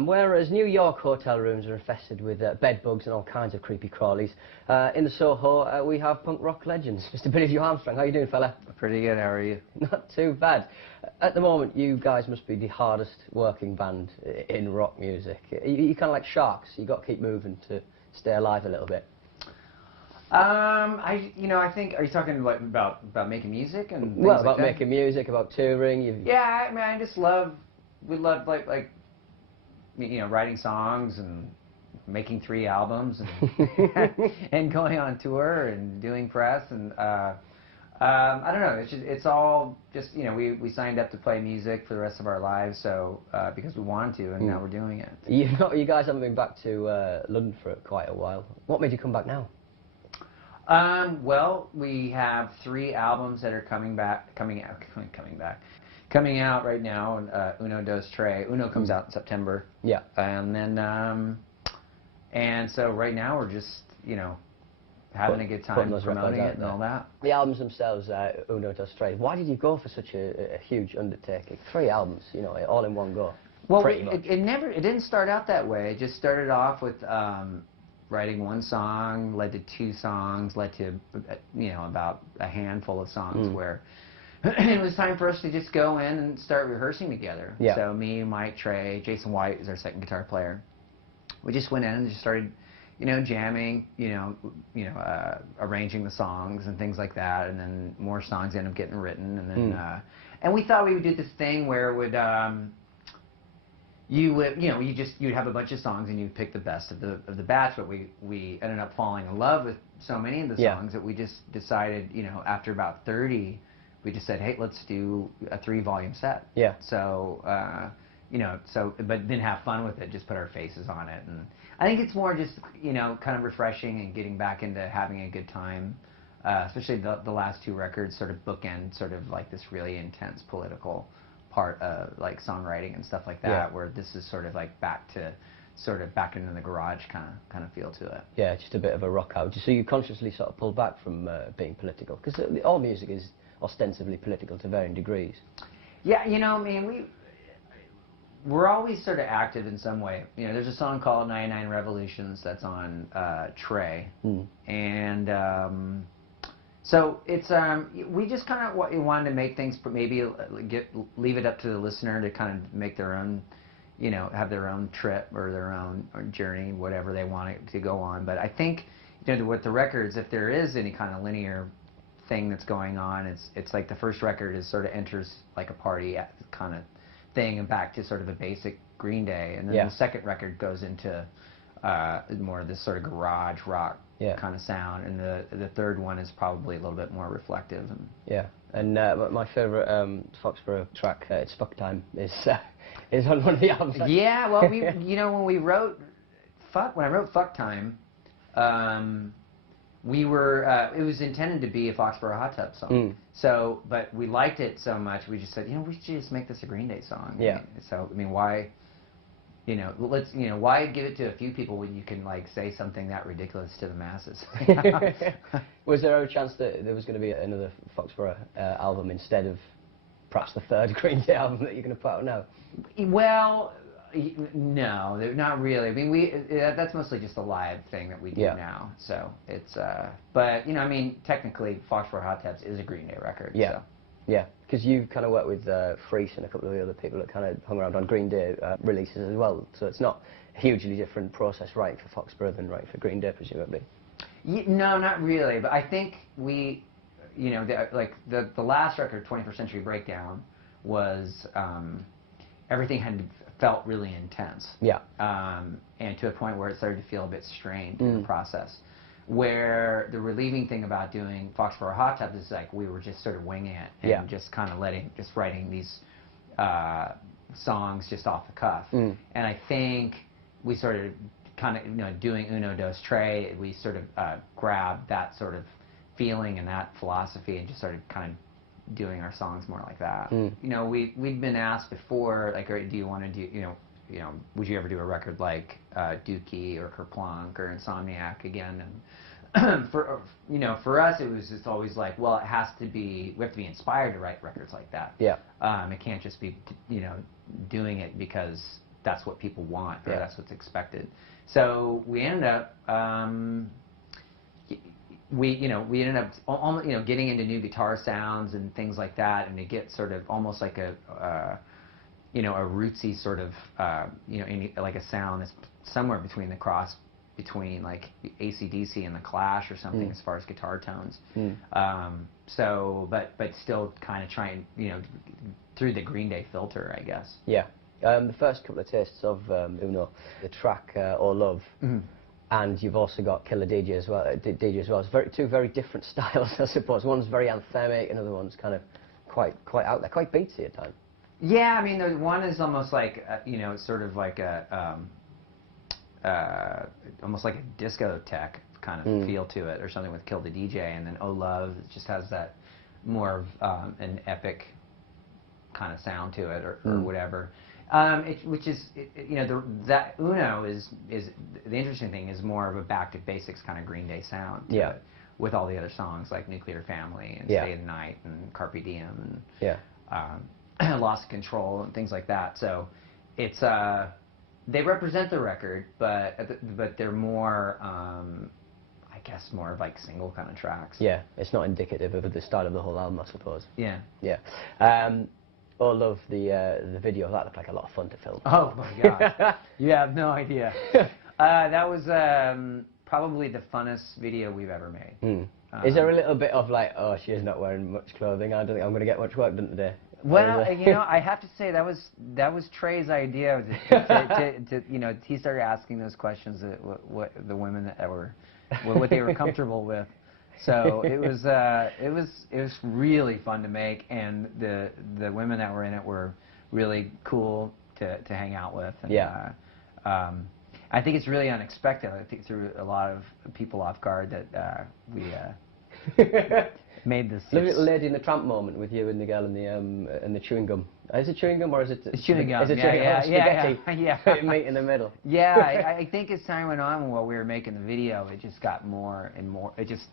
Whereas New York hotel rooms are infested with bed bugs and all kinds of creepy crawlies, in the Soho we have punk rock legends. Mr. Billie Joe Armstrong, how you doing, fella? Pretty good, how are you? Not too bad. At the moment, you guys must be the hardest working band in rock music. You're kind of like sharks. You've got to keep moving to stay alive a little bit. I think, are you talking about making music and things Well, like about that? making music, about touring. Yeah, I mean, I just we love like writing songs and making 3 albums and and going on tour and doing press and I don't know. It's all just we signed up to play music for the rest of our lives, so because we wanted to, and now we're doing it. You guys haven't been back to London for quite a while. What made you come back now? Well, we have 3 albums that are coming out right now. Uno, Dos, Tres. Uno comes out in September. Yeah. And then, and so right now we're just, having a good time promoting it and all that. The albums themselves, Uno, Dos, Tres. Why did you go for such a huge undertaking? 3 albums, all in one go. Well, it didn't start out that way. It just started off with writing 1 song, led to 2 songs, led to about a handful of songs where it was time for us to just go in and start rehearsing together. Yeah. So me, Mike, Trey, Jason White is our second guitar player. We just went in and just started, jamming, arranging the songs and things like that, and then more songs ended up getting written, and then and we thought we would do this thing where it would you'd have a bunch of songs and you'd pick the best of the batch, but we ended up falling in love with so many of the songs that we just decided, after about 30, we just said, hey, let's do a 3-volume set. Yeah. So but then have fun with it, just put our faces on it, and I think it's more just kind of refreshing and getting back into having a good time, especially the last 2 records sort of bookend sort of like this really intense political part of like songwriting and stuff like that, where this is sort of like back into the garage kind of feel to it. Yeah, just a bit of a rock out. So you consciously sort of pulled back from being political, because all music is ostensibly political to varying degrees. Yeah, I mean, we're always sort of active in some way. There's a song called 99 Revolutions that's on Trey, and so it's we just kind of wanted to make things maybe leave it up to the listener to kind of make their own, have their own trip or their own journey, whatever they want it to go on. But I think with the records, if there is any kind of linear thing that's going on, it's like the first record is sort of enters like a party kind of thing and back to sort of a basic Green Day, and then the second record goes into more of this sort of garage rock kind of sound, and the third one is probably a little bit more reflective. And my favourite Foxborough track, "It's Fuck Time," is on one of the albums. Yeah, well, when I wrote "Fuck Time," it was intended to be a Foxborough Hot Tub song. So, but we liked it so much, we just said, we should just make this a Green Day song. Yeah. So, I mean, why, why give it to a few people when you can, like, say something that ridiculous to the masses? Was there a chance that there was going to be another Foxborough album instead of perhaps the 3rd Green Day album that you're going to put out now? Well, no, not really. I mean, that's mostly just a live thing that we do now. So it's, but I mean, technically, Foxborough Hot Tubs is a Green Day record. Yeah, so. Yeah, because you kind of worked with Freese and a couple of the other people that kind of hung around on Green Day releases as well. So it's not a hugely different process writing for Foxborough than writing for Green Day, presumably. No, not really. But I think we, the last record, 21st Century Breakdown, was everything felt really intense. Yeah. And to a point where it started to feel a bit strained in the process. Where the relieving thing about doing Foxborough Hot Tubs is like we were just sort of winging it and just kind of writing these songs just off the cuff. And I think we sort of kind of, doing Uno, Dos, Tres, we sort of grabbed that sort of feeling and that philosophy and just started kind of doing our songs more like that. We'd been asked before, like, do you want to do, would you ever do a record like Dookie or Kerplunk or Insomniac again? And for us, it was just always like, well, we have to be inspired to write records like that. Yeah. It can't just be, doing it because that's what people want, or Yeah. that's what's expected. So we ended up, we ended up almost, getting into new guitar sounds and things like that, and it gets sort of almost like a rootsy sort of, like a sound that's somewhere between the cross between like AC/DC and the Clash or something as far as guitar tones. So, but still kind of trying, through the Green Day filter, I guess. Yeah. The first couple of tastes of Uno, the track All Love, and you've also got Killer DJ as well. It's two very different styles, I suppose. One's very anthemic, another one's kind of quite out there, quite beatsy at times. Yeah, I mean, there's one is almost like sort of like a almost like a discotheque kind of feel to it, or something with Kill the DJ, and then Oh Love just has that more of an epic kind of sound to it, or whatever. That Uno is the interesting thing, is more of a back to basics kind of Green Day sound to it, with all the other songs like Nuclear Family and Stay the Night and Carpe Diem and Lost Control and things like that. So it's they represent the record, but they're more I guess more of like single kind of tracks. Yeah, it's not indicative of the style of the whole album, I suppose. Yeah. Yeah. Oh Love, the video, that looked like a lot of fun to film. Oh my God. You have no idea. That was probably the funnest video we've ever made. Is there a little bit of like, oh, she is not wearing much clothing, I don't think I'm going to get much work done today? Well, I have to say that was Trey's idea. He started asking those questions, what the women that were, what they were comfortable with. So it was really fun to make, and the women that were in it were really cool to hang out with. And, I think it's really unexpected. I think threw a lot of people off guard that we made this. Little Lady in the Tramp moment with you and the girl and the chewing gum. Is it chewing gum or is it? It's chewing gum. Is it yeah. Meat in the middle. Yeah, I think as time went on, while we were making the video, it just got more and more. It just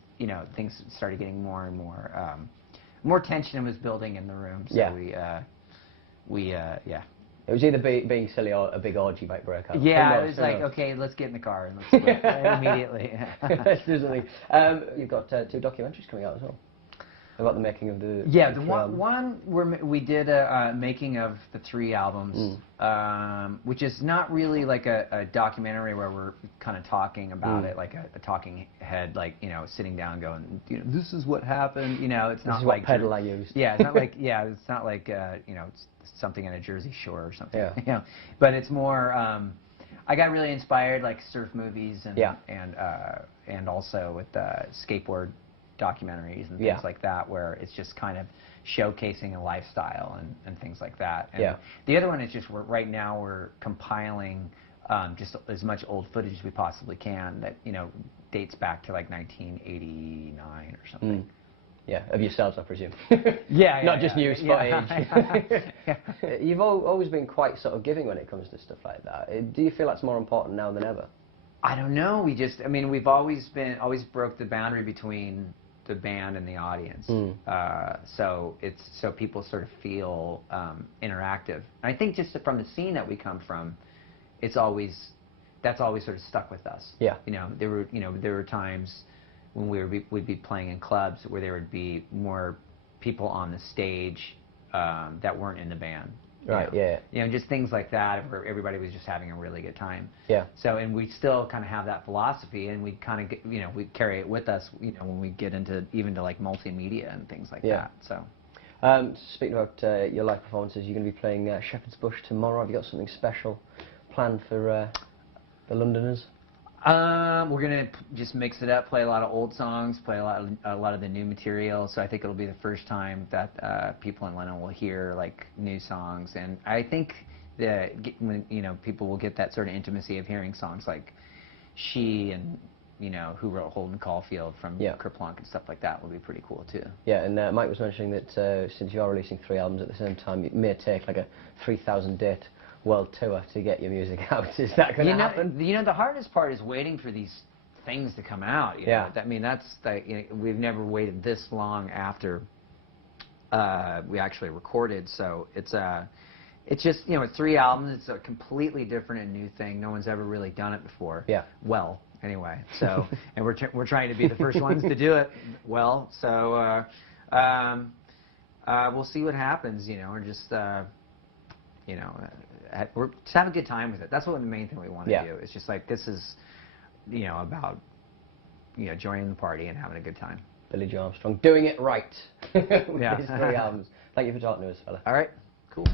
things started getting more and more tension was building in the room. So we It was either being silly or a big orgy might break out. Yeah, it was like, okay, let's get in the car and let's split immediately. Let's do something. You've got 2 documentaries coming out as well. About the making of the... Yeah, the one we did a making of the 3 albums, which is not really like a documentary where we're kind of talking about it, like a talking head, like, sitting down going, this is what happened, it's not like... This is what pedal I used. Yeah, it's not like, it's not like, it's something on a Jersey Shore or something. Yeah. But it's more, I got really inspired, like surf movies and also with skateboard documentaries and things like that, where it's just kind of showcasing a lifestyle and things like that. And the other one is just right now we're compiling just as much old footage as we possibly can that dates back to like 1989 or something. Yeah, of yourselves, I presume. Not just news footage. You've always been quite sort of giving when it comes to stuff like that. Do you feel that's more important now than ever? I don't know. We've always broke the boundary between the band and the audience. So people sort of feel interactive. And I think just from the scene that we come from, that's always sort of stuck with us. Yeah. There were times when we'd be playing in clubs where there would be more people on the stage that weren't in the band. Right, just things like that, where everybody was just having a really good time. Yeah. So, and we still kind of have that philosophy, and we kind of we carry it with us, when we get into even to like multimedia and things like that. So. Speaking about your live performances, you're going to be playing Shepherd's Bush tomorrow. Have you got something special planned for the Londoners? We're gonna just mix it up, play a lot of old songs, play a lot of the new material. So I think it'll be the first time that people in London will hear like new songs, and I think that when people will get that sort of intimacy of hearing songs like She and who wrote Holden Caulfield from Kerplunk and stuff like that will be pretty cool too. Yeah, and Mike was mentioning that since you are releasing 3 albums at the same time, it may take like a 3,000 date world tour to get your music out. Is that going to happen? The hardest part is waiting for these things to come out. That's we've never waited this long after we actually recorded. So it's it's just, you know, it's 3 albums. It's a completely different and new thing. No one's ever really done it before. Yeah. Well, anyway. So, and we're trying to be the first ones to do it well. So, we'll see what happens. You know, we're just, you know, we're just have a good time with it. That's what the main thing we want to do. It's just like, this is, you know, about, you know, joining the party and having a good time. Billie Joe Armstrong doing it right with Yeah. his 3 albums. Thank you for talking to us, fella. All right. Cool.